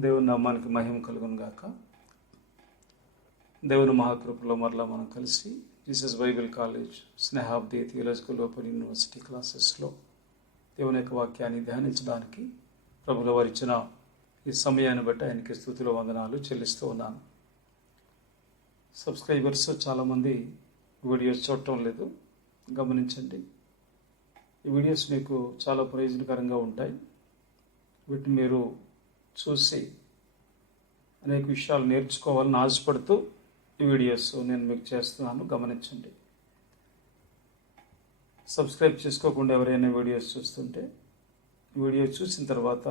దేవుని నామానికి మహిమ కలుగును గాక. దేవుని మహాకృపలో మరలా మనం కలిసి Jesus Bible college Snehabdi theological open university క్లాసెస్లో దేవుని యొక్క వాక్యాన్ని ధ్యానించడానికి ప్రభుల వారిచ్చిన ఈ సమయాన్ని బట్టి ఆయనకి స్తుతుల వందనాలు చెల్లిస్తూ ఉన్నాను. సబ్స్క్రైబర్స్ చాలామంది వీడియోస్ చూడటం లేదు, గమనించండి. ఈ వీడియోస్ మీకు చాలా ప్రయోజనకరంగా ఉంటాయి. వీటిని మీరు చూసి అనేక విషయాలు నేర్చుకోవాలని ఆశపడుతూ ఈ వీడియోస్ నేను మీకు చేస్తున్నాను, గమనించండి. సబ్స్క్రైబ్ చేసుకోకుండా ఎవరైనా వీడియోస్ చూస్తుంటే వీడియో చూసిన తర్వాత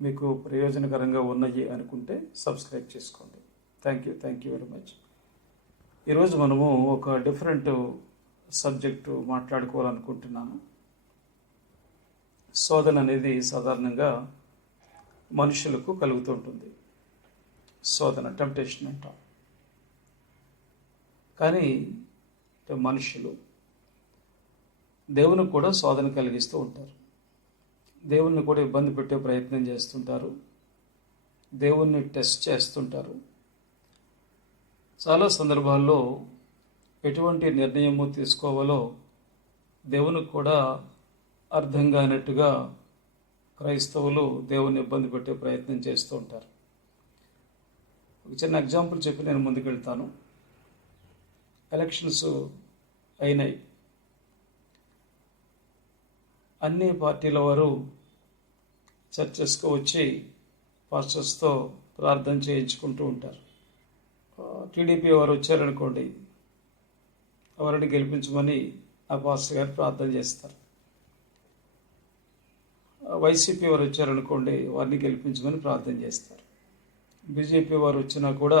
మీకు ప్రయోజనకరంగా ఉన్నాయి అనుకుంటే సబ్స్క్రైబ్ చేసుకోండి. Thank you very much. ఈరోజు మనము ఒక డిఫరెంట్ సబ్జెక్టు మాట్లాడుకోవాలనుకుంటున్నాను. శోధన అనేది సాధారణంగా మనుషులకు కలుగుతుంటుంది. శోధన, టెంప్టేషన్ అంటాం. కానీ మనుషులు దేవునికి కూడా శోధన కలిగిస్తూ ఉంటారు. దేవుణ్ణి కూడా ఇబ్బంది పెట్టే ప్రయత్నం చేస్తుంటారు. దేవుణ్ణి టెస్ట్ చేస్తుంటారు. చాలా సందర్భాల్లో ఎటువంటి నిర్ణయము తీసుకోవాలో దేవునికి కూడా అర్థం కానట్టుగా క్రైస్తవులు దేవుని ఇబ్బంది పెట్టే ప్రయత్నం చేస్తూ ఉంటారు. ఒక చిన్న ఎగ్జాంపుల్ చెప్పి నేను ముందుకెళ్తాను. ఎలక్షన్స్ అయినాయి. అన్ని పార్టీల వారు చర్చెస్కు వచ్చి పాస్టర్స్తో ప్రార్థన చేయించుకుంటూ ఉంటారు. టీడీపీ వారు వచ్చారనుకోండి, ఎవరిని గెలిపించమని ఆ పాస్టర్ గారు ప్రార్థన చేస్తారు. వైసీపీ వారు వచ్చారనుకోండి, వారిని గెలిపించమని ప్రార్థన చేస్తారు. బీజేపీ వారు వచ్చినా కూడా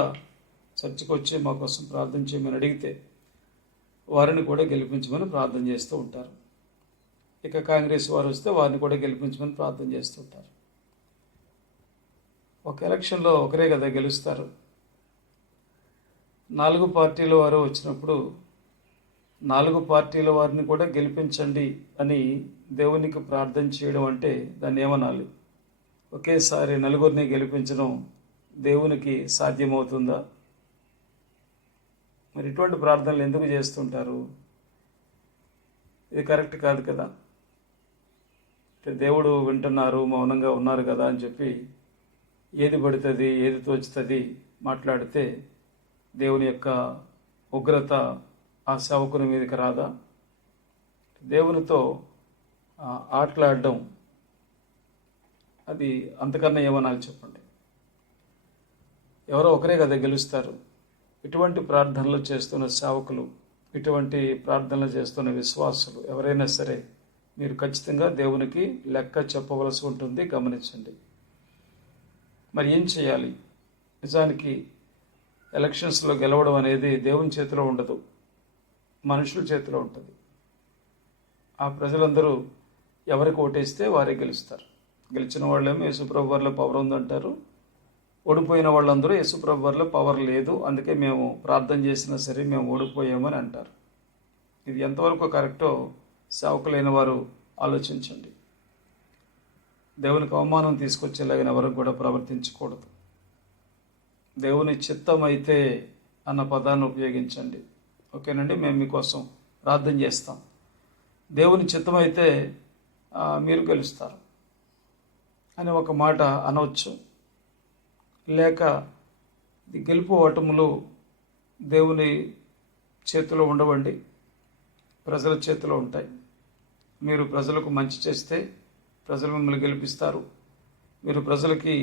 చర్చకు వచ్చి మా కోసం ప్రార్థన చేయమని అడిగితే వారిని కూడా గెలిపించమని ప్రార్థన చేస్తూ ఉంటారు. ఇక కాంగ్రెస్ వారు వస్తే వారిని కూడా గెలిపించమని ప్రార్థన చేస్తూ ఉంటారు. ఒక ఎలక్షన్లో ఒకరే కదా గెలుస్తారు. 4 పార్టీల వారు వచ్చినప్పుడు 4 పార్టీల వారిని కూడా గెలిపించండి అని దేవునికి ప్రార్థన చేయడం అంటే దాన్ని ఏమనాలి? ఒకేసారి 4 గెలిపించడం దేవునికి సాధ్యమవుతుందా? మరి ఇటువంటి ప్రార్థనలు ఎందుకు చేస్తుంటారు? ఇది కరెక్ట్ కాదు కదా. దేవుడు వింటున్నారు, మౌనంగా ఉన్నారు కదా అని చెప్పి ఏది పడుతుంది, ఏది తోచుతుంది మాట్లాడితే దేవుని యొక్క ఉగ్రత ఆ సేవకుని మీదకి రాదా? దేవునితో ఆటలాడడం అది అంతకన్నా ఏమనాలి చెప్పండి? ఎవరో ఒకరే కదా గెలుస్తారు. ఇటువంటి ప్రార్థనలు చేస్తున్న సేవకులు, ఇటువంటి ప్రార్థనలు చేస్తున్న విశ్వాసులు ఎవరైనా సరే మీరు ఖచ్చితంగా దేవునికి లెక్క చెప్పవలసి ఉంటుంది, గమనించండి. మరి ఏం చేయాలి? నిజానికి ఎలక్షన్స్లో గెలవడం అనేది దేవుని చేతిలో ఉండదు, మనుషుల చేతిలో ఉంటుంది. ఆ ప్రజలందరూ ఎవరికి ఓటేస్తే వారే గెలుస్తారు. గెలిచిన వాళ్ళేమో యేసుప్రభు వారిలో పవర్ ఉందంటారు. ఓడిపోయిన వాళ్ళందరూ యేసుప్రభు వారిలో పవర్ లేదు, అందుకే మేము ప్రార్థన చేసినా సరే మేము ఓడిపోయామని అంటారు. ఇది ఎంతవరకు కరెక్టో సేవకులైన వారు ఆలోచించండి. దేవునికి అవమానం తీసుకొచ్చేలాగిన ఎవరికి కూడా ప్రవర్తించకూడదు. దేవుని చిత్తం అయితే అన్న పదాన్ని ఉపయోగించండి. ఓకేనండి, మేము మీకోసం ప్రార్థన చేస్తాం. దేవుని చిత్తమైతే మీరు గెలుస్తారు అని ఒక మాట అనవచ్చు. లేక ఇది గెలుపు ఓటములు దేవుని చేతిలో ఉండవండి, ప్రజల చేతిలో ఉంటాయి. మీరు ప్రజలకు మంచి చేస్తే ప్రజలు మిమ్మల్ని గెలిపిస్తారు. మీరు ప్రజలకి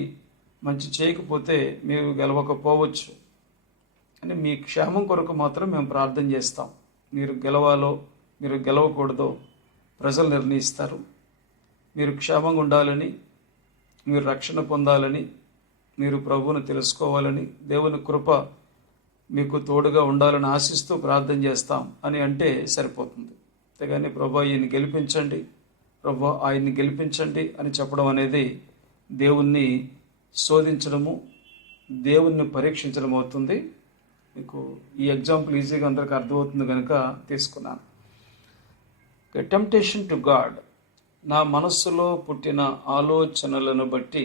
మంచి చేయకపోతే మీరు గెలవకపోవచ్చు అని మీ క్షేమం కొరకు మాత్రం మేము ప్రార్థన చేస్తాం. మీరు గెలవాలో మీరు గెలవకూడదో ప్రజలు నిర్ణయిస్తారు. మీరు క్షేమంగా ఉండాలని, మీరు రక్షణ పొందాలని, మీరు ప్రభువును తెలుసుకోవాలని, దేవుని కృప మీకు తోడుగా ఉండాలని ఆశిస్తూ ప్రార్థన చేస్తాం అని అంటే సరిపోతుంది. అంతేగాని ప్రభు ఆయన్ని గెలిపించండి, ప్రభు ఆయన్ని గెలిపించండి అని చెప్పడం అనేది దేవుణ్ణి శోధించడము, దేవుణ్ణి పరీక్షించడం అవుతుంది. మీకు ఈ ఎగ్జాంపుల్ ఈజీగా అందరికీ అర్థమవుతుంది కనుక తీసుకున్నాను. టెంప్టేషన్ టు గాడ్, నా మనస్సులో పుట్టిన ఆలోచనలను బట్టి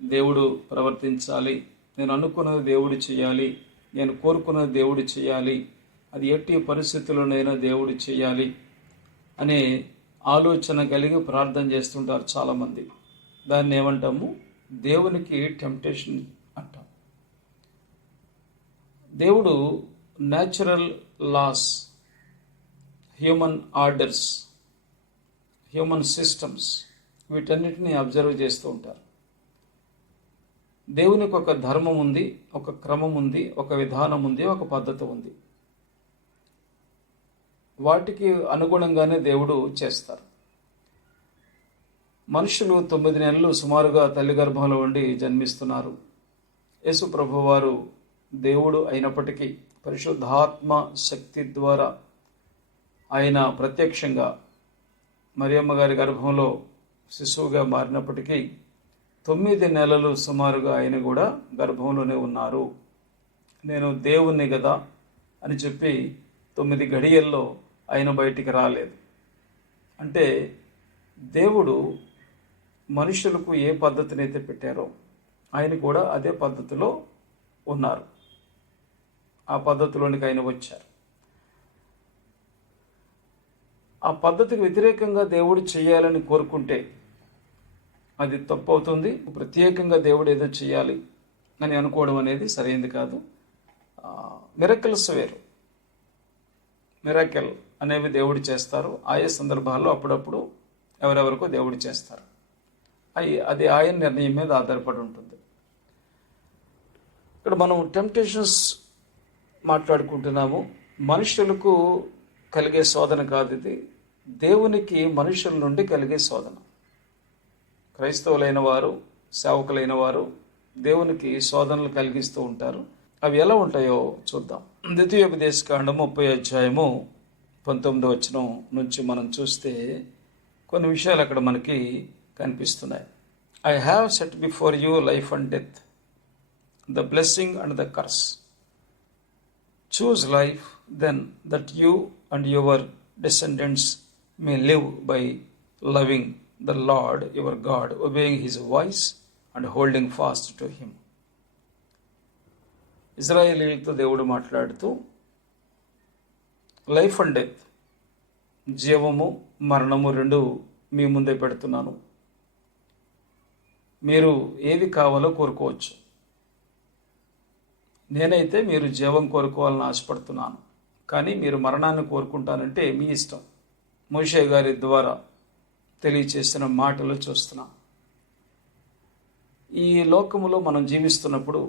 దేవుడు ప్రవర్తించాలి, నేను అనుకున్నది దేవుడు చేయాలి, నేను కోరుకున్నది దేవుడు చేయాలి, అది ఎట్టి పరిస్థితుల్లోనైనా దేవుడు చేయాలి అనే ఆలోచన కలిగి ప్రార్థన చేస్తుంటారు చాలామంది. దాన్ని ఏమంటాము? దేవునికి టెంప్టేషన్ అంటాం. దేవుడు natural loss, human orders, human systems వీటన్నిటిని అబ్జర్వ్ చేస్తూ ఉంటారు. దేవునికి ఒక ధర్మం ఉంది, ఒక క్రమం ఉంది, ఒక విధానం ఉంది, ఒక పద్ధతి ఉంది. వాటికి అనుగుణంగానే దేవుడు చేస్తారు. మనుషులు 9 నెలలు సుమారుగా తల్లి గర్భంలో ఉండి జన్మిస్తున్నారు. యేసు ప్రభువారు దేవుడు అయినప్పటికీ పరిశుద్ధాత్మ శక్తి ద్వారా ఆయన ప్రత్యక్షంగా మరియమ్మ గారి గర్భంలో శిశువుగా మారినప్పటికీ 9 నెలలు సుమారుగా ఆయన కూడా గర్భంలోనే ఉన్నారు. నేను దేవుణ్ణి కదా అని చెప్పి 9 గడియల్లో ఆయన బయటికి రాలేదు. అంటే దేవుడు మనుషులకు ఏ పద్ధతినైతే పెట్టారో ఆయన కూడా అదే పద్ధతిలో ఉన్నారు. ఆ పద్ధతిలోనికి ఆయన వచ్చారు. ఆ పద్ధతికి వ్యతిరేకంగా దేవుడు చేయాలని కోరుకుంటే అది తప్పు అవుతుంది. ప్రత్యేకంగా దేవుడు ఏదో చేయాలి అని అనుకోవడం అనేది సరైనది కాదు. మిరకల్స్ వేరు. మిరాకిల్ అనేవి దేవుడు చేస్తారు. ఆయా సందర్భాల్లో అప్పుడప్పుడు ఎవరెవరికో దేవుడు చేస్తారు. అది ఆయన నిర్ణయం మీద ఆధారపడి ఉంటుంది. ఇక్కడ మనం టెంప్టేషన్స్ మాట్లాడుకుంటున్నాము. మనుషులకు కలిగే శోధన కాదు ఇది, దేవునికి మనుషుల నుండి కలిగే శోధన. క్రైస్తవులైన వారు, సేవకులైన వారు దేవునికి శోధనలు కలిగిస్తూ ఉంటారు. అవి ఎలా ఉంటాయో చూద్దాం. ద్వితీయోపదేశకాండము 30 నుంచి మనం చూస్తే కొన్ని విషయాలు అక్కడ మనకి కనిపిస్తున్నాయి. I have set before you life and death, the blessing and the curse. Choose life then that you and your descendants may live by loving the Lord your God, obeying his voice and holding fast to him. ఇజ్రాయేలీలతో దేవుడు మాట్లాడుతూ life and death, జీవము మరణము రెండు మీ ముందే పెడుతున్నాను. మీరు ఏది కావాలో కోరుకోవచ్చు. నేనైతే మీరు జీవం కోరుకోవాలని ఆశపడుతున్నాను, కానీ మీరు మరణాన్ని కోరుకుంటానంటే మీ ఇష్టం. మోషే గారి ద్వారా తెలియచేసిన మాటలు చూస్తున్నాం. ఈ లోకములో మనం జీవిస్తున్నప్పుడు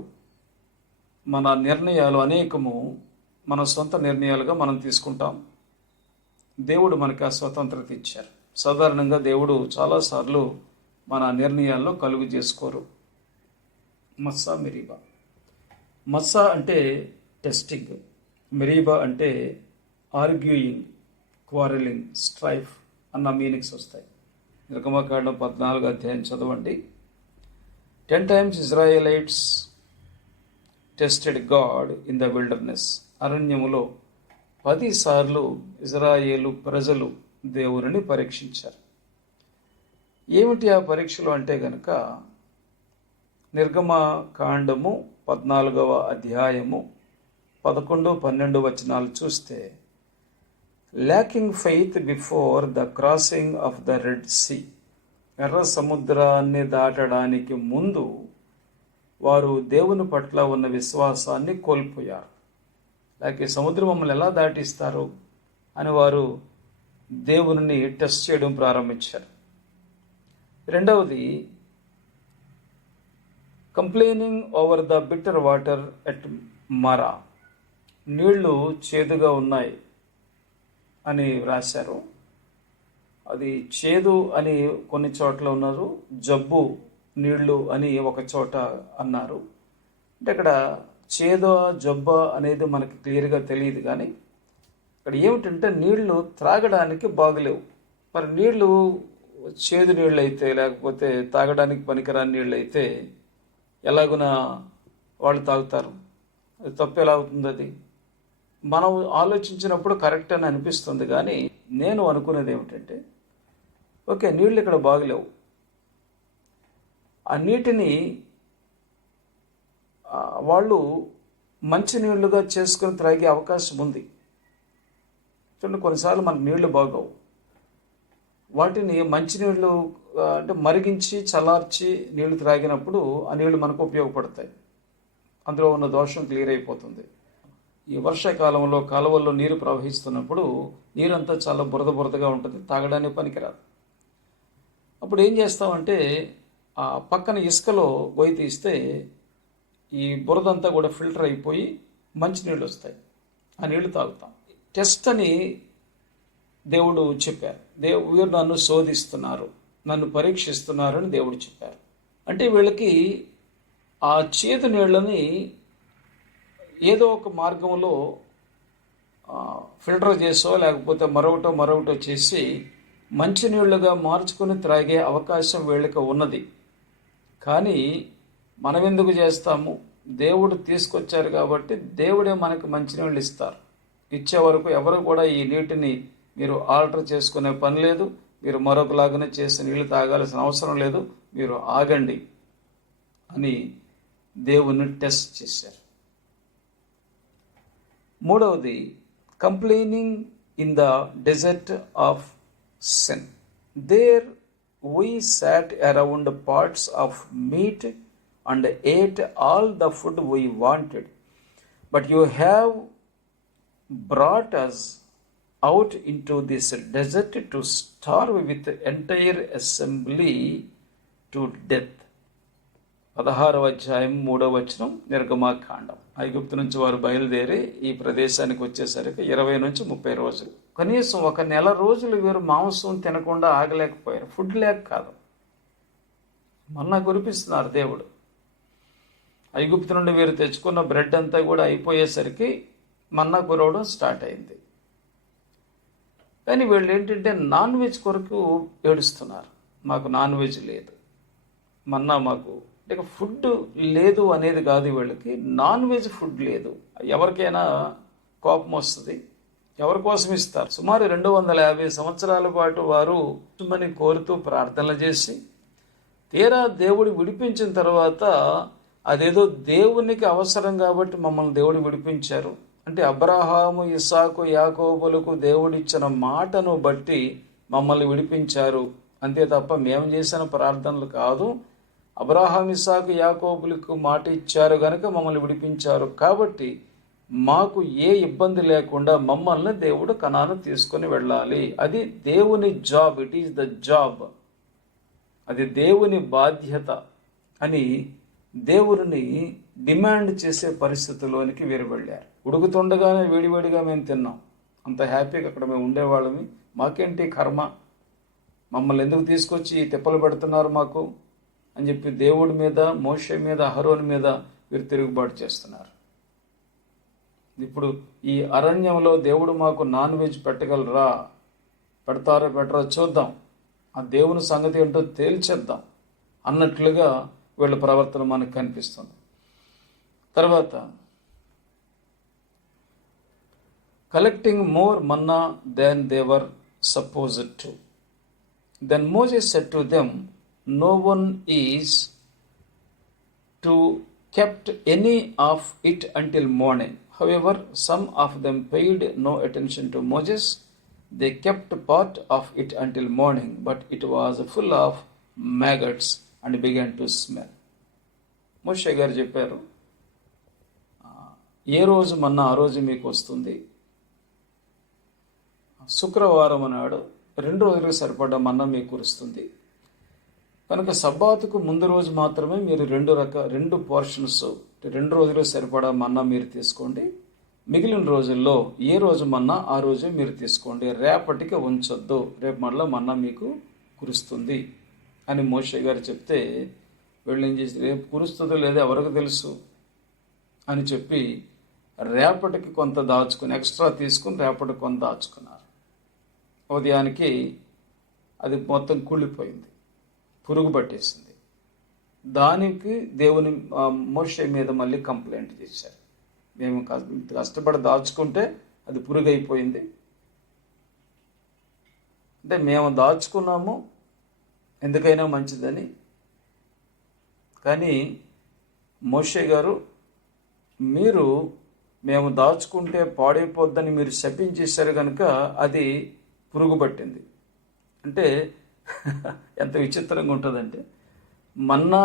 మన నిర్ణయాలు అనేకము మన సొంత నిర్ణయాలుగా మనం తీసుకుంటాం. దేవుడు మనకి ఆ స్వతంత్రత ఇచ్చారు. సాధారణంగా దేవుడు చాలాసార్లు మన నిర్ణయాల్లో కలుగు చేసుకోరు. Massah Meribah. మస్సా అంటే టెస్టింగ్, మెరీబా అంటే ఆర్గ్యూయింగ్, క్వారెలింగ్, స్ట్రైఫ్ అన్న మీనింగ్స్ వస్తాయి. నిర్గమకాండం 14 చదవండి. 10 times Israelites tested God in the wilderness. అరణ్యములో 10 సార్లు ఇజ్రాయేలు ప్రజలు దేవుని పరీక్షించారు. ఏమిటి ఆ పరీక్షలు అంటే గనక నిర్గమకాండము 14వ అధ్యాయము 11, 12 వచనాలు చూస్తే, lacking faith before the crossing of the Red Sea, ఎర్ర సముద్రాన్ని దాటడానికి ముందు వారు దేవుని పట్ల ఉన్న విశ్వాసాన్ని కోల్పోయారు. లేక సముద్రం మమ్మల్ని ఎలా దాటిస్తారు అని వారు దేవుని టెస్ట్ చేయడం ప్రారంభించారు. రెండవది, complaining over the bitter water at మరా, నీళ్లు చేదుగా ఉన్నాయి అని వ్రాశారు. అది చేదు అని కొన్ని చోట్ల ఉన్నారు, జబ్బు నీళ్లు అని ఒక చోట అన్నారు. అంటే అక్కడ చేదు జబ్బ అనేది మనకి క్లియర్గా తెలియదు, కానీ ఇక్కడ ఏమిటంటే నీళ్లు త్రాగడానికి బాగలేవు. మరి నీళ్లు చేదు నీళ్ళు అయితే, లేకపోతే తాగడానికి పనికిరాని నీళ్ళు అయితే ఎలాగున వాళ్ళు తాగుతారు? అది తప్పు ఎలా అవుతుంది? అది మనం ఆలోచించినప్పుడు కరెక్ట్ అని అనిపిస్తుంది, కానీ నేను అనుకునేది ఏమిటంటే, ఓకే నీళ్ళు ఇక్కడ బాగలేవు, ఆ నీటిని వాళ్ళు మంచినీళ్ళుగా చేసుకుని త్రాగే అవకాశం ఉంది. చూడండి, కొన్నిసార్లు మనకు నీళ్లు బాగోవు, వాటిని మంచినీళ్ళు అంటే మరిగించి చల్లార్చి నీళ్లు త్రాగినప్పుడు ఆ నీళ్లు మనకు ఉపయోగపడతాయి. అందులో ఉన్న దోషం క్లియర్ అయిపోతుంది. ఈ వర్షాకాలంలో కాలువల్లో నీరు ప్రవహిస్తున్నప్పుడు నీరంతా చాలా బురదగా ఉంటుంది, తాగడానికి పనికిరాదు. అప్పుడు ఏం చేస్తామంటే ఆ పక్కన ఇసుకలో గొయ్యి తీస్తే ఈ బురదంతా కూడా ఫిల్టర్ అయిపోయి మంచినీళ్ళు వస్తాయి. ఆ నీళ్లు తాగుతాం. టెస్ట్ అని దేవుడు చెప్పారు. వీరు నన్ను శోధిస్తున్నారు, నన్ను పరీక్షిస్తున్నారు అని దేవుడు చెప్పారు. అంటే వీళ్ళకి ఆ చేదు నీళ్ళని ఏదో ఒక మార్గంలో ఫిల్టర్ చేసో లేకపోతే మరొకటో చేసి మంచినీళ్ళుగా మార్చుకుని త్రాగే అవకాశం వీళ్ళకి ఉన్నది. కానీ మనం ఎందుకు చేస్తాము? దేవుడు తీసుకొచ్చారు కాబట్టి దేవుడే మనకు మంచినీళ్ళు ఇస్తారు. ఇచ్చే వరకు ఎవరు కూడా ఈ నీటిని మీరు ఆల్టర్ చేసుకునే పని లేదు, మీరు మరొకలాగానే చేసి నీళ్లు తాగాల్సిన అవసరం లేదు, మీరు ఆగండి అని దేవుని టెస్ట్ చేశారు. మూడవది, complaining in the desert of Sin. There we sat around pots of meat and ate all the food we wanted, but you have brought us out into this desert to starve with the entire assembly to death. 16వ అధ్యాయం 3వ వచనం, నిర్గమాకాండం. ఐగుప్తు నుంచి వారు బయలుదేరి ఈ ప్రదేశానికి వచ్చేసరికి 20 నుంచి 30 రోజులు, కనీసం 1 నెల రోజులు వీరు మాంసం తినకుండా ఆగలేకపోయారు. ఫుడ్ లేక కాదు, మన్నా కురిపిస్తున్నారు దేవుడు. ఐగుప్తు నుండి వీరు తెచ్చుకున్న బ్రెడ్ అంతా కూడా అయిపోయేసరికి మన్నా కురవడం స్టార్ట్ అయింది. కానీ వీళ్ళు ఏంటంటే నాన్ వెజ్ కొరకు ఏడుస్తున్నారు. మాకు నాన్ వెజ్ లేదు, మన్నా మాకు ఇక ఫుడ్ లేదు అనేది కాదు. వీళ్ళకి నాన్ వెజ్ ఫుడ్ లేదు. ఎవరికైనా కోపం వస్తుంది, ఎవరి కోసం ఇస్తారు? సుమారు 250 సంవత్సరాల పాటు వారు మని కోరుతూ ప్రార్థనలు చేసి తీరా దేవుడు విడిపించిన తర్వాత అదేదో దేవునికి అవసరం కాబట్టి మమ్మల్ని దేవుడు విడిపించారు అంటే అబ్రహాము, ఇస్సాకు, యాకోబులకు దేవుడిచ్చిన మాటను బట్టి మమ్మల్ని విడిపించారు అంతే తప్ప మేము చేసిన ప్రార్థనలు కాదు. అబ్రహాం, ఇస్సాకు, యాకోబులకు మాట ఇచ్చారు గనుక మమ్మల్ని విడిపించారు కాబట్టి మాకు ఏ ఇబ్బంది లేకుండా మమ్మల్ని దేవుడు కనాను తీసుకొని వెళ్ళాలి. అది దేవుని job, it is the job, అది దేవుని బాధ్యత అని దేవుని డిమాండ్ చేసే పరిస్థితుల్లోనికి వీరు వెళ్ళారు. ఉడుకుతుండగానే వేడివేడిగా మేము తిన్నాం, అంత హ్యాపీగా అక్కడ మేము ఉండేవాళ్ళమి, మాకేంటి కర్మ, మమ్మల్ని ఎందుకు తీసుకొచ్చి తిప్పలు పెడుతున్నారు మాకు అని చెప్పి దేవుడి మీద, మోషే మీద, అహరోను మీద వీరు తిరుగుబాటు చేస్తున్నారు. ఇప్పుడు ఈ అరణ్యంలో దేవుడు మాకు నాన్ వెజ్ పెట్టగలరా, పెడతారో పెట్టరో చూద్దాం, ఆ దేవుని సంగతి ఏంటో తేల్చేద్దాం అన్నట్లుగా వీళ్ళ ప్రవర్తన మనకు కనిపిస్తుంది. తర్వాత collecting more manna then they were supposed to. Then Moses said to them, no one is to kept any of it until morning. However, some of them paid no attention to Moses. They kept part of it until morning, but it was full of maggots and began to smell. మోషే గారు చెప్పారు, ఏ రోజు మన్నా ఆ రోజు మీకు వస్తుంది. శుక్రవారం నాడు 2 రోజులకు సరిపడ్డ మన్నా మీకు కురుస్తుంది కనుక సబ్బాతుకు ముందు రోజు మాత్రమే మీరు 2 పోర్షన్స్ 2 రోజులు సరిపడా మన్నా మీరు తీసుకోండి. మిగిలిన రోజుల్లో ఏ రోజు మన్నా ఆ రోజే మీరు తీసుకోండి, రేపటికి ఉంచొద్దు, రేపు మళ్ళీ మన్నా మీకు కురుస్తుంది అని మోషే గారు చెప్తే వీళ్ళు ఏం చేసి, రేపు కురుస్తుందో లేదో ఎవరికి తెలుసు అని చెప్పి రేపటికి కొంత దాచుకుని, ఎక్స్ట్రా తీసుకుని రేపటికి కొంత దాచుకున్నారు. ఉదయానికి అది మొత్తం కుళ్ళిపోయింది, పురుగు పట్టేసింది. దానికి దేవుని మోషే మీద మళ్ళీ కంప్లైంట్ చేశారు, మేము కష్టపడి దాచుకుంటే అది పురుగు అయిపోయింది, అంటే మేము దాచుకున్నాము ఎందుకైనా మంచిదని, కానీ మోషే గారు, మీరు మేము దాచుకుంటే పాడైపోద్దని మీరు శపించేశారు కనుక అది పురుగు పట్టింది. అంటే ఎంత విచిత్రంగా ఉంటుందంటే, మన్నా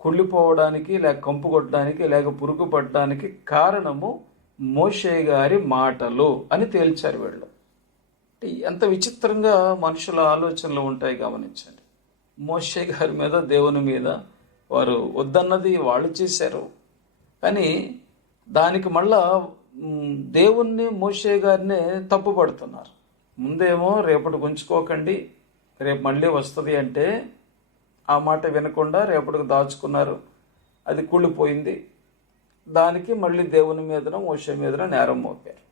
కుళ్ళిపోవడానికి లేక కంపు కొట్టడానికి లేక పురుగు పట్టడానికి కారణము మోషే గారి మాటలు అని తేల్చారు వీళ్ళు. అంటే ఎంత విచిత్రంగా మనుషుల ఆలోచనలు ఉంటాయి గమనించండి. మోషే గారి మీద, దేవుని మీద వారు వద్దన్నది వాళ్ళు చేశారు, కానీ దానికి మళ్ళా దేవుణ్ణి, మోషే గారినే తప్పుపడుతున్నారు. ముందేమో రేపటికి ఉంచుకోకండి, రేపు మళ్ళీ వస్తుంది అంటే ఆ మాట వినకుండా రేపటికి దాచుకున్నారు, అది కూలిపోయింది. దానికి మళ్ళీ దేవుని మీదన, మోషే మీదన నేరం మోపారు.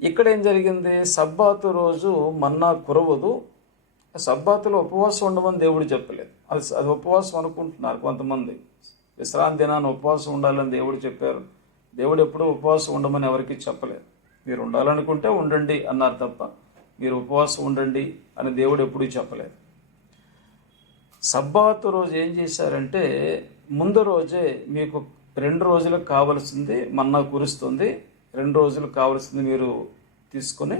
ఇక్కడ ఏం జరిగింది? సబ్బాతు రోజు మన్నా కురవదు, సబ్బాతులో ఉపవాసం ఉండమని దేవుడు చెప్పలేదు. అది ఉపవాసం అనుకుంటున్నారు కొంతమంది. విశ్రాంతి దినాన్ని ఉపవాసం ఉండాలని దేవుడు చెప్పారు. దేవుడు ఎప్పుడూ ఉపవాసం ఉండమని ఎవరికి చెప్పలేదు. మీరు ఉండాలనుకుంటే ఉండండి అన్నారు తప్ప మీరు ఉపవాసం ఉండండి అని దేవుడు ఎప్పుడూ చెప్పలేదు. సబ్బాతు రోజు ఏం చేశారంటే, ముందు రోజే మీకు 2 రోజులకు కావలసింది మన్నా కురుస్తుంది, 2 రోజులకు కావలసింది మీరు తీసుకుని,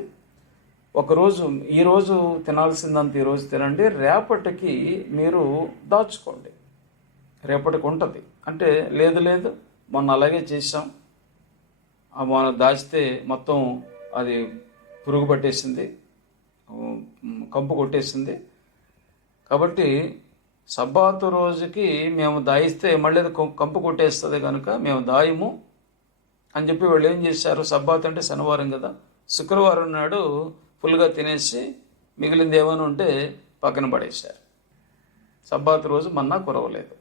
ఒకరోజు ఈరోజు తినాల్సిందంత ఈరోజు తినండి, రేపటికి మీరు దాచుకోండి, రేపటికి ఉంటుంది. అంటే లేదు మొన్న అలాగే చేసాం, మొన్న దాచితే మొత్తం అది పురుగు పట్టేసింది, కంపు కొట్టేసింది, కాబట్టి సబ్బాతు రోజుకి మేము దాయిస్తే మళ్ళీ అది కంపు కొట్టేస్తుంది కనుక మేము దాయము అని చెప్పి వాళ్ళు ఏం చేశారు? సబ్బాతు అంటే శనివారం కదా, శుక్రవారం నాడు ఫుల్గా తినేసి మిగిలింది ఏమైనా ఉంటే పక్కన పడేశారు. సబ్బాతు రోజు మన్నా కురవలేదు.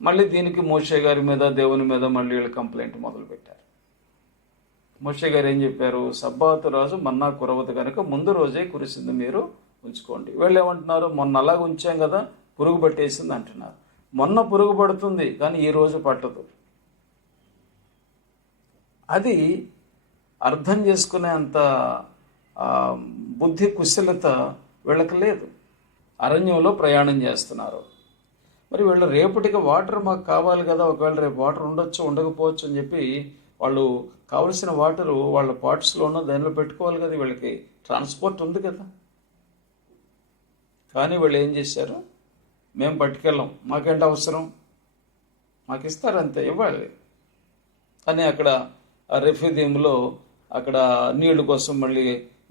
మళ్ళీ దీనికి మోషే గారి మీద, దేవుని మీద మళ్ళీ వీళ్ళు కంప్లైంట్ మొదలుపెట్టారు. మోషే గారు ఏం చెప్పారు? సబ్బాతు రోజు మన్నా కురవదు కనుక ముందు రోజే కురిసింది మీరు ఉంచుకోండి. వీళ్ళు ఏమంటున్నారు? మొన్న అలాగ ఉంచాం కదా, పురుగు పట్టేసింది అంటున్నారు. మొన్న పురుగు పడుతుంది కానీ ఈ రోజు పట్టదు. అది అర్థం చేసుకునే అంత బుద్ధి కుశలత వీళ్ళకి లేదు. అరణ్యంలో ప్రయాణం చేస్తున్నారు. మరి వీళ్ళు రేపటికి వాటర్ మాకు కావాలి కదా, ఒకవేళ రేపు వాటర్ ఉండొచ్చు ఉండకపోవచ్చు అని చెప్పి వాళ్ళు కావలసిన వాటరు వాళ్ళ పాట్స్లోనూ దానిలో పెట్టుకోవాలి కదా, వీళ్ళకి ట్రాన్స్పోర్ట్ ఉంది కదా. కానీ వీళ్ళు ఏం చేశారు? మేము పట్టుకెళ్ళాం, మాకేంటి అవసరం, మాకు ఇస్తారంతే, ఇవ్వాలి అని అక్కడ రెఫ్యూదీంలో అక్కడ నీళ్లు కోసం మళ్ళీ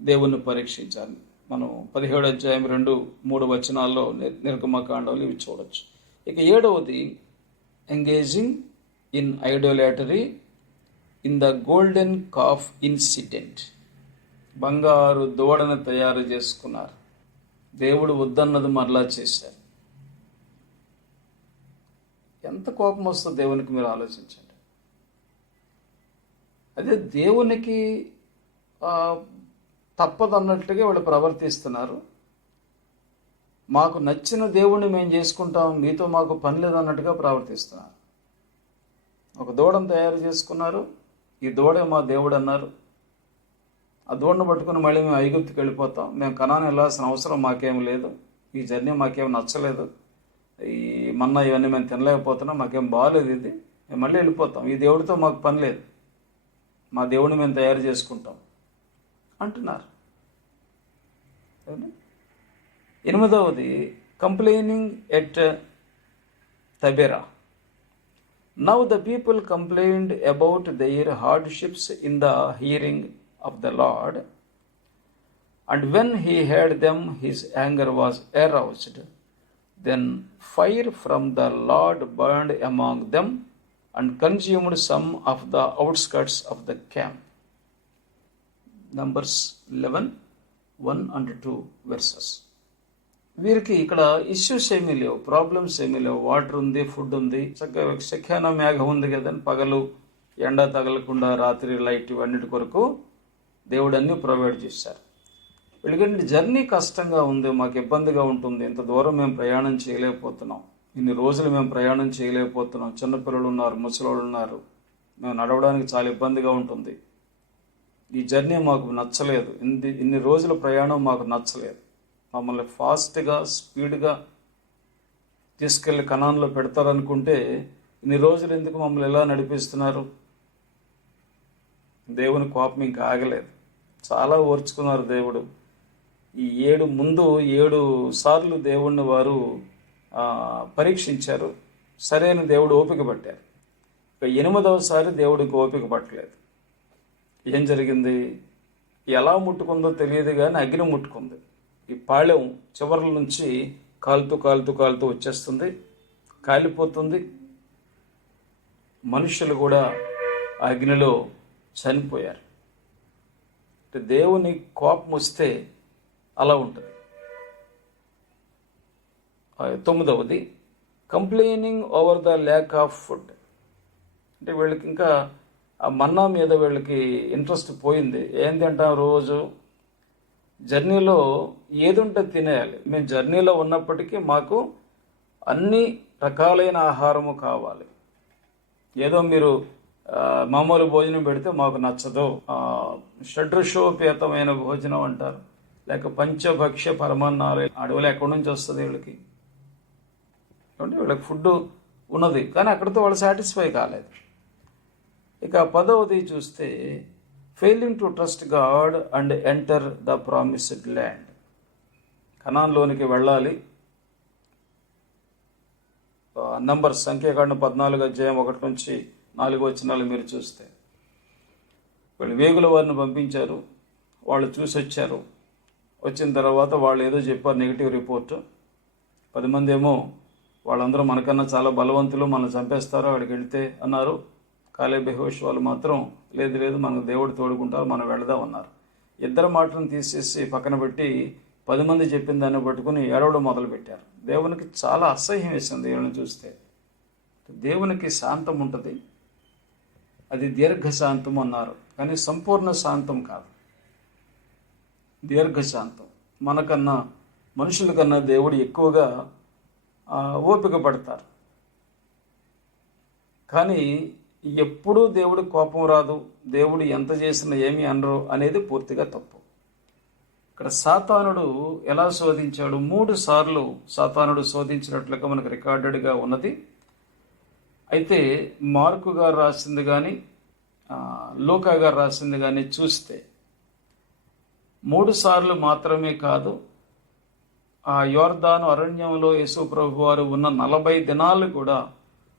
దేవుణ్ణి పరీక్షించాలి. మనం 17 అధ్యాయం 2-3 వచనాల్లో నిర్గమకాండంలో ఇవి చూడొచ్చు. ఇక 7వది, engaging in idolatry in the golden calf incident. బంగారు దూడను తయారు చేసుకున్నారు, దేవుడు వద్దన్నది మరలా చేశారు. ఎంత కోపం వస్తుందో దేవునికి మీరు ఆలోచించండి. అదే దేవునికి తప్పదన్నట్టుగా వాళ్ళు ప్రవర్తిస్తున్నారు. మాకు నచ్చిన దేవుణ్ణి మేము చేసుకుంటాం, మీతో మాకు పని లేదన్నట్టుగా ప్రవర్తిస్తున్నారు. ఒక దూడను తయారు చేసుకున్నారు, ఈ దూడే మా దేవుడు అన్నారు. ఆ దూడను పట్టుకుని మళ్ళీ మేము ఐగుప్తుకి వెళ్ళిపోతాం, మేము కనాను వెళ్ళాల్సిన అవసరం మాకేం లేదు, ఈ జర్నీ మాకేం నచ్చలేదు, ఈ మన్నా ఇవన్నీ మేము తినలేకపోతున్నాం, మాకేం బాగాలేదు, ఇది మేము మళ్ళీ వెళ్ళిపోతాం, ఈ దేవుడితో మాకు పని లేదు, మా దేవుడిని మేము తయారు చేసుకుంటాం అంటున్నారు. 8వది, complaining at Taberah. Now the people complained about their hardships in the hearing of the Lord, and when he heard them, his anger was aroused. Then fire from the Lord burned among them and consumed some of the outskirts of the camp. Numbers 11:1-2 verses. వీరికి ఇక్కడ issues ఏమీ లేవు, problems ఏమీ లేవు. Water ఉంది, food ఉంది, చక్కగా శఖ్యాన మేఘం ఉంది కదా, పగలు ఎండ తగలకుండా రాత్రి లైట్ ఇవన్నిటి కొరకు దేవుడు అన్నీ ప్రొవైడ్ చేశారు. వీళ్ళకంటే జర్నీ కష్టంగా ఉంది, మాకు ఇబ్బందిగా ఉంటుంది, ఇంత దూరం మేము ప్రయాణం చేయలేకపోతున్నాం, ఇన్ని రోజులు మేము ప్రయాణం చేయలేకపోతున్నాం, చిన్నపిల్లలు ఉన్నారు, ముసలోళ్ళు ఉన్నారు, మేము నడవడానికి చాలా ఇబ్బందిగా ఉంటుంది, ఈ జర్నీ మాకు నచ్చలేదు, ఇన్ని రోజుల ప్రయాణం మాకు నచ్చలేదు, మమ్మల్ని ఫాస్ట్గా స్పీడ్గా తీసుకెళ్ళి కనాన్లో పెడతారనుకుంటే ఇన్ని రోజులు ఎందుకు మమ్మల్ని ఎలా నడిపిస్తున్నారు? దేవుని కోపం ఇంకా ఆగలేదు. చాలా ఓర్చుకున్నారు దేవుడు. ఈ 7 సార్లు దేవుణ్ణి వారు పరీక్షించారు. సరైన దేవుడు ఓపిక పట్టారు. ఇక 8వసారి దేవుడికి ఓపిక పట్టలేదు. ఏం జరిగింది? ఎలా ముట్టుకుందో తెలియదు కానీ అగ్ని ముట్టుకుంది. ఈ పాళెం చివర్ల నుంచి కాలుతూ కాలుతూ కాలుతూ వచ్చేస్తుంది, కాలిపోతుంది. మనుషులు కూడా ఆ అగ్నిలో చనిపోయారు. దేవుని కోపం వస్తే అలా ఉంటుంది. 9వది complaining over the lack of food. అంటే వీళ్ళకి ఇంకా ఆ మన్నా మీద వీళ్ళకి ఇంట్రెస్ట్ పోయింది. ఏం తింటాం రోజు? జర్నీలో ఏదుంటే తినేయాలి. మేము జర్నీలో ఉన్నప్పటికీ మాకు అన్ని రకాలైన ఆహారము కావాలి. ఏదో మీరు మామూలు భోజనం పెడితే మాకు నచ్చదు. షడ్రుషోపేతమైన భోజనం అంటారు, లేక పంచభక్ష్య పరమాన్నాలు. అడవులు ఎక్కడి నుంచి వస్తుంది వీళ్ళకి? అంటే వీళ్ళకి ఫుడ్ ఉన్నది కానీ అక్కడితో వాళ్ళు సాటిస్ఫై కాలేదు. ఇక 10వది చూస్తే failing to trust God and enter the promised land. కనాన్లోనికి వెళ్ళాలి. నంబర్ సంఖ్యాకాండం 14:1-4 మీరు చూస్తే వాళ్ళు వేగుల వారిని పంపించారు. వాళ్ళు చూసి వచ్చారు. వచ్చిన తర్వాత వాళ్ళు ఏదో చెప్పారు, నెగిటివ్ రిపోర్టు. 10 మంది ఏమో వాళ్ళందరూ మనకన్నా చాలా బలవంతులు, మనం చంపేస్తారు అక్కడికి వెళితే అన్నారు. కాలేబ్ యెహోషువలు మాత్రం లేదు లేదు, మనకు దేవుడు తోడుకుంటారు, మనం వెళదాం అన్నారు. ఇద్దరు మాటలను తీసేసి పక్కన పెట్టి 10 మంది చెప్పిన దాన్ని పట్టుకుని ఏడవడం మొదలుపెట్టారు. దేవునికి చాలా అసహ్యం వేసింది వీళ్ళని చూస్తే. దేవునికి శాంతం ఉంటుంది, అది దీర్ఘశాంతం అన్నారు, కానీ సంపూర్ణ శాంతం కాదు, దీర్ఘశాంతం. మనకన్నా మనుషుల కన్నా దేవుడు ఎక్కువగా ఓపిక పడతారు. కానీ ఎప్పుడూ దేవుడి కోపం రాదు, దేవుడు ఎంత చేసినా ఏమీ అనరు అనేది పూర్తిగా తప్పు. ఇక్కడ సాతానుడు ఎలా శోధించాడు? 3 సార్లు సాతానుడు శోధించినట్లుగా మనకు రికార్డెడ్గా ఉన్నది. అయితే మార్కు గారు రాసింది కానీ లూకా గారు రాసింది కానీ చూస్తే 3 సార్లు మాత్రమే కాదు, ఆ యోర్దాను అరణ్యంలో యేసు ప్రభు వారు ఉన్న 40 దినాలు కూడా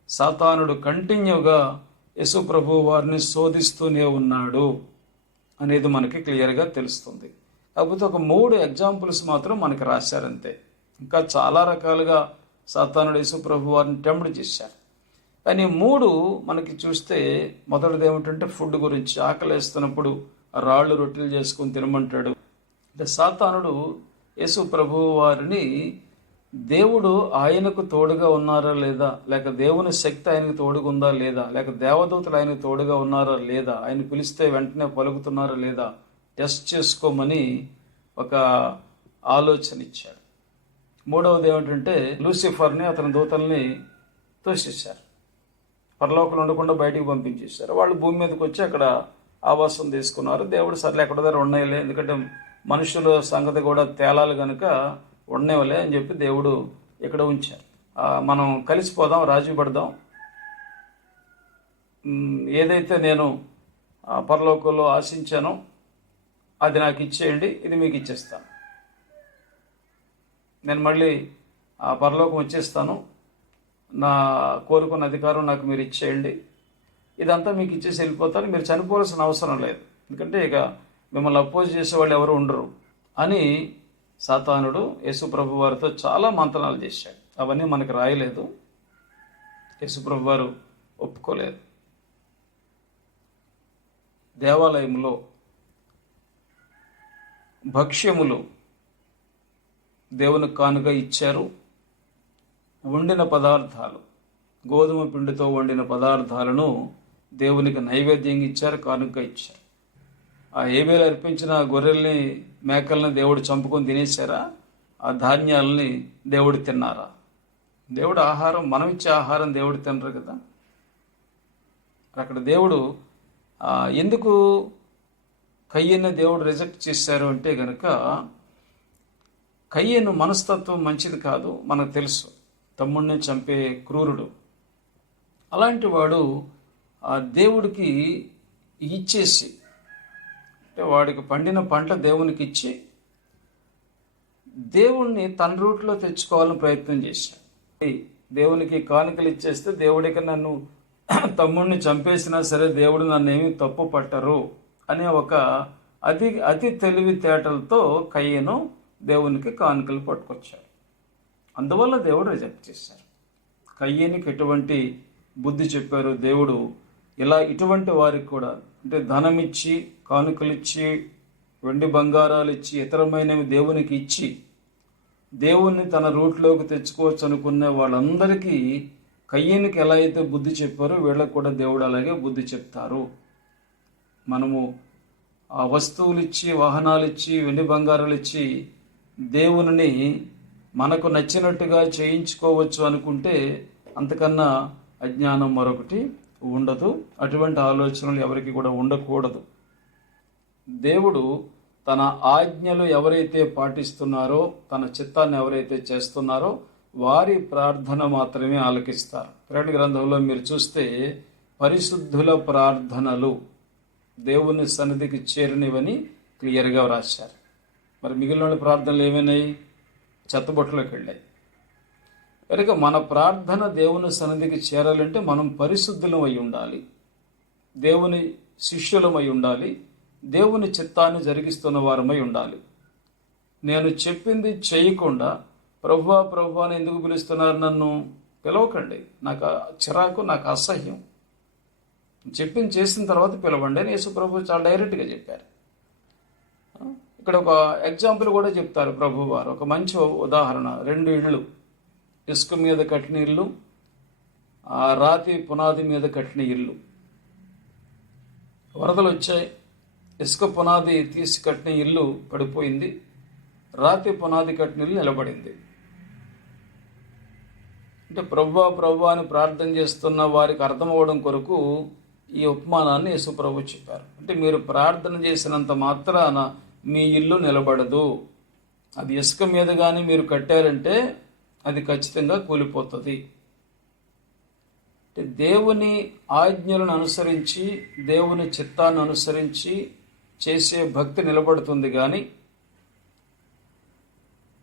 సాతానుడు కంటిన్యూగా యేసు ప్రభు వారిని శోధిస్తూనే ఉన్నాడు అనేది మనకి క్లియర్గా తెలుస్తుంది. కాకపోతే ఒక 3 ఎగ్జాంపుల్స్ మాత్రం మనకి రాశారంతే. ఇంకా చాలా రకాలుగా సాతానుడు యేసు ప్రభు వారిని టెంప్ట్ చేశారు. కానీ 3 మనకి చూస్తే మొదటిది ఏమిటంటే ఫుడ్ గురించి. ఆకలేస్తున్నప్పుడు రాళ్ళు రొట్టెలు చేసుకుని తినమంటాడు. అంటే సాతానుడు యేసు ప్రభు వారిని దేవుడు ఆయనకు తోడుగా ఉన్నారా లేదా, లేక దేవుని శక్తి ఆయనకు తోడుగా ఉందా లేదా, లేక దేవదూతలు ఆయనకు తోడుగా ఉన్నారా లేదా, ఆయన పిలిస్తే వెంటనే పలుకుతున్నారా లేదా టెస్ట్ చేసుకోమని ఒక ఆలోచన ఇచ్చాడు. 3వది ఏమిటంటే లూసిఫర్ని అతని దూతల్ని తోసేశారు, పరలోకంలో ఉండకుండా బయటికి పంపించేశారు. వాళ్ళు భూమి మీదకి వచ్చి అక్కడ ఆవాసం తీసుకున్నారు. దేవుడు సర్లే ఎక్కడ దగ్గర ఉన్నాయిలే, ఎందుకంటే మనుషుల సంగతి కూడా తేలాలి కనుక ఉండేవలే అని చెప్పి దేవుడు ఇక్కడ ఉంచారు. మనం కలిసిపోదాం, రాజీ పడదాం, ఏదైతే నేను పరలోకంలో ఆశించానో అది నాకు ఇచ్చేయండి, ఇది మీకు ఇచ్చేస్తాను, నేను మళ్ళీ పరలోకం వచ్చేస్తాను, నా కోరుకున్న అధికారం నాకు మీరు ఇచ్చేయండి, ఇదంతా మీకు ఇచ్చేసి వెళ్ళిపోతాను, మీరు చనిపోవాల్సిన అవసరం లేదు, ఎందుకంటే ఇక మిమ్మల్ని అపోజ్ చేసేవాళ్ళు ఎవరు ఉండరు అని సాతానుడు యేసుప్రభు వారితో చాలా మంతనాలు చేశాడు. అవన్నీ మనకు రాయలేదు, యేసుప్రభు వారు ఒప్పుకోలేదు. దేవాలయంలో భక్ష్యములు దేవునికి కానుక ఇచ్చారు. వండిన పదార్థాలు, గోధుమ పిండితో వండిన పదార్థాలను దేవునికి నైవేద్యంగా ఇచ్చారు, కానుక ఇచ్చారు. ఆ హేబేలు అర్పించిన గొర్రెల్ని మేకల్ని దేవుడు చంపుకొని తినేశారా? ఆ ధాన్యాలని దేవుడు తిన్నారా? దేవుడు ఆహారం, మనం ఇచ్చే ఆహారం దేవుడు తినరు కదా. అక్కడ దేవుడు ఎందుకు కయ్యను దేవుడు రిజెక్ట్ చేశారు అంటే కనుక కయ్యను మనస్తత్వం మంచిది కాదు మనకు తెలుసు. తమ్ముడిని చంపే క్రూరుడు. అలాంటి వాడు ఆ దేవుడికి ఇచ్చేసి, అంటే వాడికి పండిన పంట దేవునికి ఇచ్చి దేవుణ్ణి తన రూట్లో తెచ్చుకోవాలని ప్రయత్నం చేశాడు. దేవునికి కానుకలు ఇచ్చేస్తే దేవుడికి నన్ను తమ్ముడిని చంపేసినా సరే దేవుడు నన్ను ఏమీ తప్పు పట్టరు అనే ఒక అతి తెలివితేటలతో కయ్యను దేవునికి కానుకలు పట్టుకొచ్చాడు. అందువల్ల దేవుడు రిజెక్ట్ చేశారు. కయ్యనికి ఎటువంటి బుద్ధి చెప్పారు దేవుడు? ఇటువంటి వారికి కూడా, అంటే ధనం ఇచ్చి, కానుకలు ఇచ్చి, వెండి బంగారాలు ఇచ్చి, ఇతరమైనవి దేవునికి ఇచ్చి దేవుణ్ణి తన రూట్లోకి తెచ్చుకోవచ్చు అనుకునే వాళ్ళందరికీ కయ్యనికి ఎలా అయితే బుద్ధి చెప్పారో వీళ్ళకు కూడా దేవుడు అలాగే బుద్ధి చెప్తారు. మనము ఆ వస్తువులు ఇచ్చి, వాహనాలు ఇచ్చి, వెండి బంగారాలు ఇచ్చి దేవుని మనకు నచ్చినట్టుగా చేయించుకోవచ్చు అనుకుంటే అంతకన్నా అజ్ఞానం మరొకటి ఉండదు. అటువంటి ఆలోచనలు ఎవరికి కూడా ఉండకూడదు. దేవుడు తన ఆజ్ఞలు ఎవరైతే పాటిస్తున్నారో, తన చిత్తాన్ని ఎవరైతే చేస్తున్నారో వారి ప్రార్థన మాత్రమే ఆలకిస్తారు. ప్రకటన గ్రంథంలో మీరు చూస్తే పరిశుద్ధుల ప్రార్థనలు దేవుని సన్నిధికి చేరినవని క్లియర్గా వ్రాశారు. మరి మిగిలిన ప్రార్థనలు ఏమైనాయి? చెత్తబొట్టలోకి వెళ్ళాయి. కనుక మన ప్రార్థన దేవుని సన్నిధికి చేరాలంటే మనం పరిశుద్ధులమై ఉండాలి, దేవుని శిష్యులమై ఉండాలి, దేవుని చిత్తాన్ని జరిగిస్తున్న వారమై ఉండాలి. నేను చెప్పింది చేయకుండా ప్రభువా ప్రభువా అని ఎందుకు పిలుస్తున్నారు? నన్ను పిలవకండి, నాకు చిరాకు, నాకు అసహ్యం. చెప్పింది చేసిన తర్వాత పిలవండి అని యేసు ప్రభు చాలా డైరెక్ట్గా చెప్పారు. ఇక్కడ ఒక ఎగ్జాంపుల్ కూడా చెప్తారు ప్రభు వారు. ఒక మంచి ఉదాహరణ, 2 ఇళ్ళు, ఇసుక మీద కట్టిన ఇల్లు, ఆ రాతి పునాది మీద కట్టిన ఇల్లు. వరదలు వచ్చాయి, ఇసుక పునాది తీసి కట్టిన ఇల్లు పడిపోయింది, రాతి పునాది కట్టిన ఇల్లు నిలబడింది. అంటే ప్రభువా ప్రభువా అని ప్రార్థన చేస్తున్న వారికి అర్థమవడం కొరకు ఈ ఉపమానాన్ని యేసు ప్రభు చెప్పారు. అంటే మీరు ప్రార్థన చేసినంత మాత్రాన మీ ఇల్లు నిలబడదు. అది ఇసుక మీద కానీ మీరు కట్టారంటే అది ఖచ్చితంగా కూలిపోతుంది. దేవుని ఆజ్ఞలను అనుసరించి, దేవుని చిత్తాన్ని అనుసరించి చేసే భక్తి నిలబడుతుంది. కానీ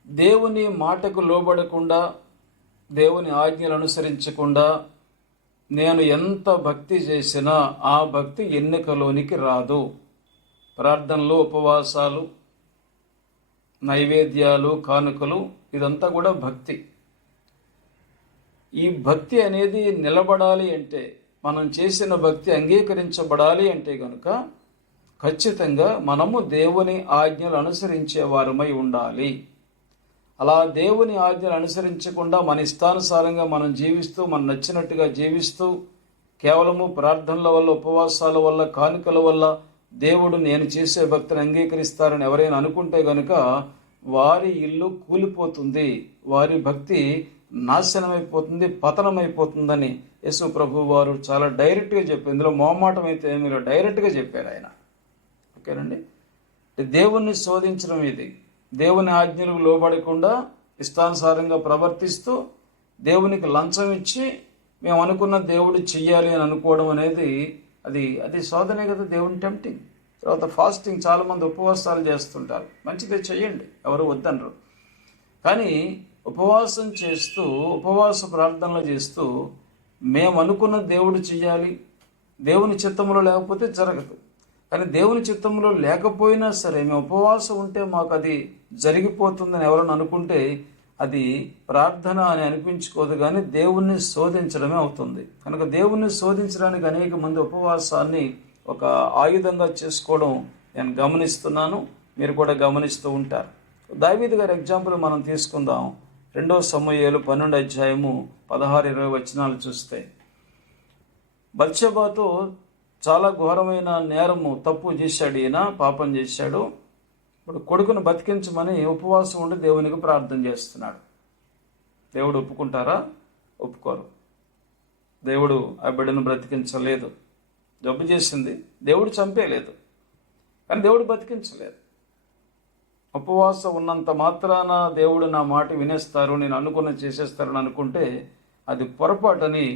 దేవుని మాటకు లోబడకుండా, దేవుని ఆజ్ఞలు అనుసరించకుండా నేను ఎంత భక్తి చేసినా ఆ భక్తి ఎన్నికలోనికి రాదు. ప్రార్థనలు, ఉపవాసాలు, నైవేద్యాలు, కానుకలు, ఇదంతా కూడా భక్తి. ఈ భక్తి అనేది నిలబడాలి అంటే, మనం చేసిన భక్తి అంగీకరించబడాలి అంటే కనుక ఖచ్చితంగా మనము దేవుని ఆజ్ఞలు అనుసరించే వారమై ఉండాలి. అలా దేవుని ఆజ్ఞలు అనుసరించకుండా మన ఇష్టానుసారంగా మనం జీవిస్తూ, మనం నచ్చినట్టుగా జీవిస్తూ, కేవలము ప్రార్థనల వల్ల, ఉపవాసాల వల్ల, కానుకల వల్ల దేవుడు నేను చేసే భక్తిని అంగీకరిస్తారని ఎవరైనా అనుకుంటే కనుక వారి ఇల్లు కూలిపోతుంది, వారి భక్తి నాశనమైపోతుంది, పతనమైపోతుందని యేసు ప్రభు వారు చాలా డైరెక్ట్గా చెప్పారు. ఇందులో మొహమాటం అయితే మీరు డైరెక్ట్గా చెప్పారు ఆయన. ఓకేనండి. దేవుణ్ణి శోధించడం ఇది. దేవుని ఆజ్ఞలకు లోబడకుండా ఇష్టానుసారంగా ప్రవర్తిస్తూ దేవునికి లంచం ఇచ్చి మేము అనుకున్న దేవుడు చెయ్యాలి అని అనుకోవడం అనేది అది శోధనే కదా, దేవుని టెంప్టింగ్. తర్వాత ఫాస్టింగ్, చాలామంది ఉపవాసాలు చేస్తుంటారు. మంచిదే, చెయ్యండి, ఎవరు వద్దనరు. కానీ ఉపవాసం చేస్తూ, ఉపవాస ప్రార్థనలు చేస్తూ మేము అనుకున్న దేవుడు చెయ్యాలి, దేవుని చిత్తంలో లేకపోతే జరగదు. కానీ దేవుని చిత్తంలో లేకపోయినా సరే మేము ఉపవాసం ఉంటే మాకు అది జరిగిపోతుందని ఎవరైనా అనుకుంటే అది ప్రార్థన అని అనిపించుకోదు, కానీ దేవుణ్ణి శోధించడమే అవుతుంది. కనుక దేవుణ్ణి శోధించడానికి అనేక మంది ఉపవాసాన్ని ఒక ఆయుధంగా చేసుకోవడం నేను గమనిస్తున్నాను, మీరు కూడా గమనిస్తూ ఉంటారు. దావీదు గారి ఎగ్జాంపుల్ మనం తీసుకుందాం. 2 సమూయేలు 12:16-20 వచనాలు చూస్తే, బత్షెబాతో చాలా ఘోరమైన నేరము, తప్పు చేశాడు, ఈయన పాపం చేశాడు. ఇప్పుడు కొడుకును బతికించమని ఉపవాసం ఉండి దేవునికి ప్రార్థన చేస్తున్నాడు. దేవుడు ఒప్పుకుంటారా? ఒప్పుకోరు. దేవుడు ఆ బిడ్డను బ్రతికించలేదు. జబ్బు చేసింది, దేవుడు చంపేయలేదు, కానీ దేవుడు బతికించలేదు. ఉపవాసం ఉన్నంత మాత్రాన దేవుడు నా మాట వినేస్తారు, నేను అనుకున్న చేసేస్తారని అనుకుంటే అది పొరపాటని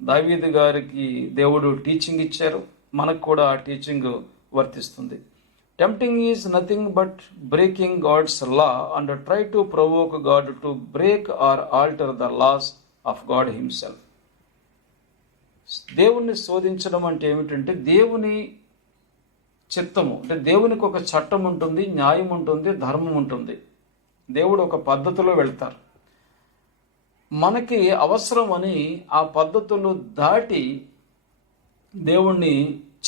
దావీదు గారికి దేవుడు టీచింగ్ ఇచ్చారు. మనకు కూడా ఆ టీచింగ్ వర్తిస్తుంది. Tempting is nothing but breaking God's law and try to provoke God to break or alter the laws of God himself. దేవుణ్ణి శోధించడం అంటే ఏమిటంటే దేవుని చిత్తము, అంటే దేవునికి ఒక చట్టం ఉంటుంది, న్యాయం ఉంటుంది, ధర్మం ఉంటుంది. దేవుడు ఒక పద్ధతిలో వెళ్తారు. మనకి అవసరం అని ఆ పద్ధతులు దాటి దేవుణ్ణి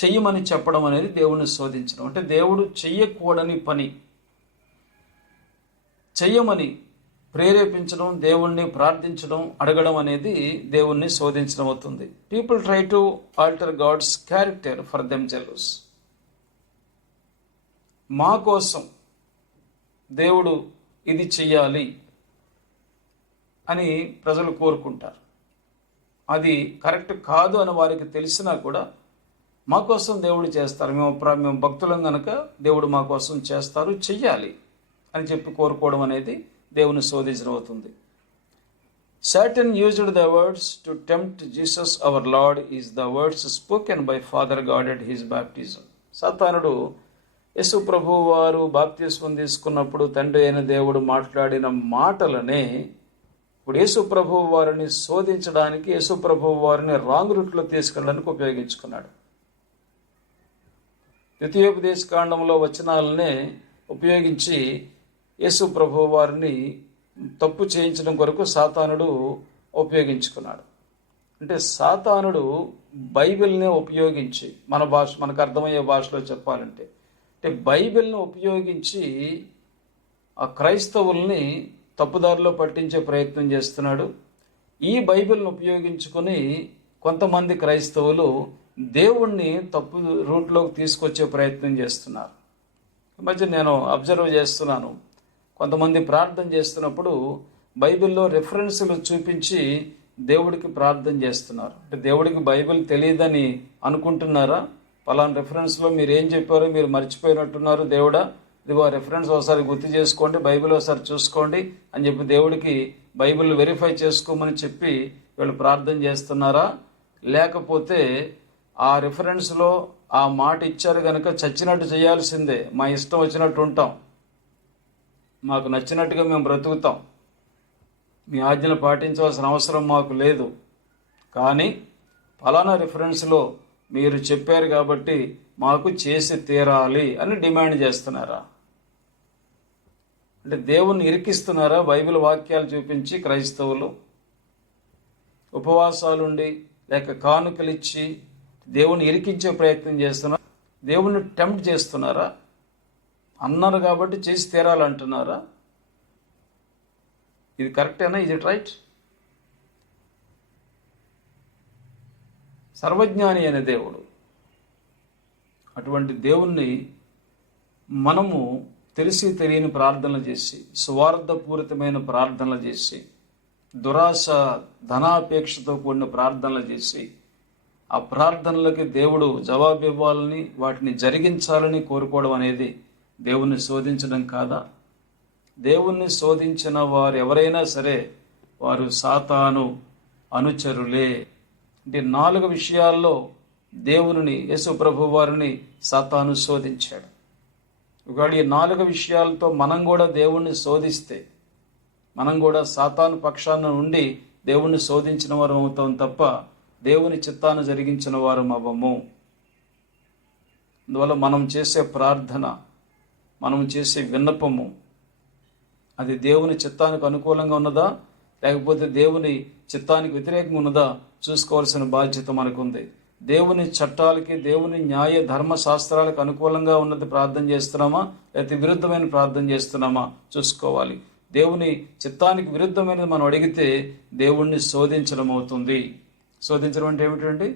చెయ్యమని చెప్పడం అనేది దేవుణ్ణి శోధించడం. అంటే దేవుడు చెయ్యకూడని పని చెయ్యమని ప్రేరేపించడం, దేవుణ్ణి ప్రార్థించడం, అడగడం అనేది దేవుణ్ణి శోధించడం అవుతుంది. People try to alter God's character for themselves. మా కోసం దేవుడు ఇది చెయ్యాలి అని ప్రజలు కోరుకుంటారు. అది కరెక్ట్ కాదు అని వారికి తెలిసినా కూడా మా కోసం దేవుడు చేస్తారు, మేము భక్తులం కనుక దేవుడు మా కోసం చేస్తారు, చెయ్యాలి అని చెప్పి కోరుకోవడం అనేది దేవుని శోధించడం అవుతుంది. Satan used the words to tempt Jesus our Lord is the words spoken by Father God at his baptism. సాతానుడు యేసు ప్రభువు వారు బాప్తిస్మం తీసుకున్నప్పుడు తండ్రి అయిన దేవుడు మాట్లాడిన మాటలనే ఇప్పుడు యేసు ప్రభువు వారిని శోధించడానికి, యేసు ప్రభువు వారిని రాంగ్ రూట్లో తీసుకెళ్ళడానికి ఉపయోగించుకున్నాడు. ద్వితీయోపదేశ కాండంలో వచనాలనే ఉపయోగించి యేసు ప్రభువు వారిని తప్పు చేయించడం కొరకు సాతానుడు ఉపయోగించుకున్నాడు. అంటే సాతానుడు బైబిల్ని ఉపయోగించి మనకు అర్థమయ్యే భాషలో చెప్పాలంటే బైబిల్ని ఉపయోగించి ఆ క్రైస్తవుల్ని తప్పుదారిలో పట్టించే ప్రయత్నం చేస్తున్నాడు. ఈ బైబిల్ని ఉపయోగించుకొని కొంతమంది క్రైస్తవులు దేవుణ్ణి తప్పు రూట్లోకి తీసుకొచ్చే ప్రయత్నం చేస్తున్నారు. ఈ మధ్య నేను అబ్జర్వ్ చేస్తున్నాను, కొంతమంది ప్రార్థన చేస్తున్నప్పుడు బైబిల్లో రెఫరెన్సులు చూపించి దేవుడికి ప్రార్థన చేస్తున్నారు. అంటే దేవుడికి బైబిల్ తెలియదని అనుకుంటున్నారా? పలానా రెఫరెన్స్లో మీరు ఏం చెప్పారో మీరు మర్చిపోయినట్టున్నారు, దేవుడా ఇదిగో ఆ రెఫరెన్స్ ఒకసారి గుర్తు చేసుకోండి, బైబిల్ ఒకసారి చూసుకోండి అని చెప్పి దేవుడికి బైబిల్ వెరిఫై చేసుకోమని చెప్పి వీళ్ళు ప్రార్థన చేస్తున్నారా? లేకపోతే ఆ రెఫరెన్స్లో ఆ మాట ఇచ్చారు కనుక చచ్చినట్టు చేయాల్సిందే, మా ఇష్టం వచ్చినట్టు ఉంటాం, మాకు నచ్చినట్టుగా మేము బ్రతుకుతాం, మీ ఆజ్ఞలు పాటించవలసిన అవసరం మాకు లేదు, కానీ ఫలానా రిఫరెన్స్లో మీరు చెప్పారు కాబట్టి మాకు చేసి తీరాలి అని డిమాండ్ చేస్తున్నారా? అంటే దేవుణ్ణి ఇరికిస్తున్నారా బైబిల్ వాక్యాలు చూపించి క్రైస్తవులు? ఉపవాసాలుండి లేక కానుకలు ఇచ్చి దేవుణ్ణి ఇరికించే ప్రయత్నం చేస్తున్నారా? దేవుణ్ణి టెంప్ట్ చేస్తున్నారా? అన్నారు కాబట్టి చేసి తీరాలంటున్నారా? ఇది కరెక్టేనా? ఇది రైట్? సర్వజ్ఞాని అనే దేవుడు, అటువంటి దేవుణ్ణి మనము తెలిసి తెలియని ప్రార్థనలు చేసి, స్వార్థపూరితమైన ప్రార్థనలు చేసి, దురాశ ధనాపేక్షతో కూడిన ప్రార్థనలు చేసి, ఆ ప్రార్థనలకి దేవుడు జవాబు ఇవ్వాలని, వాటిని జరిగించాలని కోరుకోవడం అనేది దేవుణ్ణి శోధించడం కాదా? దేవుణ్ణి శోధించిన వారు ఎవరైనా సరే వారు సాతాను అనుచరులే. అంటే 4 విషయాల్లో దేవుని యేసు ప్రభు వారిని సాతాను శోధించాడు. ఒకవేళ ఈ 4 విషయాలతో మనం కూడా దేవుణ్ణి శోధిస్తే మనం కూడా సాతాను పక్షాన ఉండి దేవుణ్ణి శోధించిన వారు అవుతాం తప్ప దేవుని చిత్తాన్ని జరిగించిన వారు అవ్వము. అందువల్ల మనం చేసే ప్రార్థన, మనం చేసే విన్నపము అది దేవుని చిత్తానికి అనుకూలంగా ఉన్నదా లేకపోతే దేవుని చిత్తానికి వ్యతిరేకంగా ఉన్నదా చూసుకోవాల్సిన బాధ్యత మనకుంది. దేవుని చట్టాలకి, దేవుని న్యాయ ధర్మశాస్త్రాలకు అనుకూలంగా ఉన్నది ప్రార్థన చేస్తున్నామా లేకపోతే విరుద్ధమైన ప్రార్థన చేస్తున్నామా చూసుకోవాలి. దేవుని చిత్తానికి విరుద్ధమైనది మనం అడిగితే దేవుణ్ణి శోధించడం అవుతుంది. శోధించడం అంటే ఏమిటండి?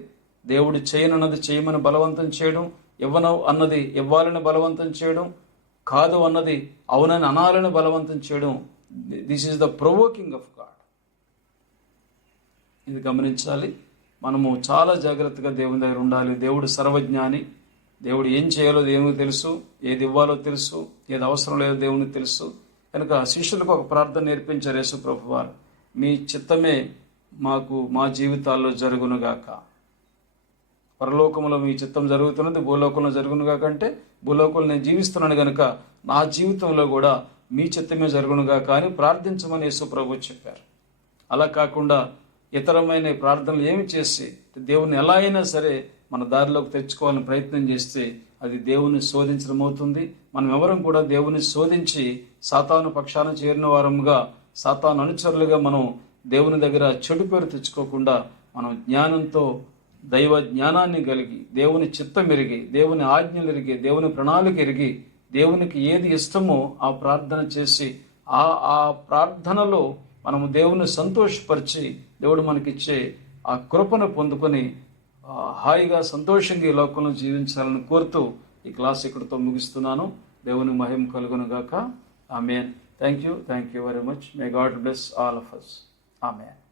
దేవుడు చేయనన్నది చేయమని బలవంతం చేయడం, ఇవ్వను అన్నది ఇవ్వాలని బలవంతం చేయడం, కాదు అన్నది అవునని అనాలని బలవంతం చేయడం. This is the provoking of God. ఇది గమనించాలి. మనము చాలా జాగ్రత్తగా దేవుని దగ్గర ఉండాలి. దేవుడు సర్వజ్ఞాని, దేవుడు ఏం చేయాలో దేవునికి తెలుసు, ఏది ఇవ్వాలో తెలుసు, ఏది అవసరం లేదో దేవునికి తెలుసు. కనుక శిష్యులకు ఒక ప్రార్థన నేర్పించారు యేసు ప్రభు వారు. మీ చిత్తమే మాకు మా జీవితాల్లో జరుగునుగాక. పరలోకంలో మీ చిత్తం జరుగుతున్నది, భూలోకంలో జరుగునుగాక అంటే భూలోకంలో నేను జీవిస్తున్నాను కనుక నా జీవితంలో కూడా మీ చిత్తమే జరుగునుగాక అని ప్రార్థించమని యేసు ప్రభు చెప్పారు. అలా కాకుండా ఇతరమైన ప్రార్థనలు ఏమి చేసి దేవుని ఎలా అయినా సరే మన దారిలోకి తెచ్చుకోవాలని ప్రయత్నం చేస్తే అది దేవుని శోధించడం అవుతుంది. మనం ఎవరం కూడా దేవుని శోధించి సాతాను పక్షాన చేరిన వారముగా, సాతాను అనుచరులుగా మనం దేవుని దగ్గర చెడు పేరు తెచ్చుకోకుండా మనం జ్ఞానంతో, దైవ జ్ఞానాన్ని కలిగి, దేవుని చిత్తం ఎరిగి, దేవుని ఆజ్ఞలు ఎరిగి, దేవుని ప్రణాళిక ఎరిగి, దేవునికి ఏది ఇష్టమో ఆ ప్రార్థన చేసి ఆ ప్రార్థనలో మనము దేవుని సంతోషపరిచి దేవుడు మనకిచ్చే ఆ కృపను పొందుకొని హాయిగా సంతోషంగా ఈ లోకంలో జీవించాలని కోరుతూ ఈ క్లాస్ ఇక్కడితో ముగిస్తున్నాను. దేవుని మహిమ కలుగును గాక. Amen. Thank you very much. May God bless all of us. Amen.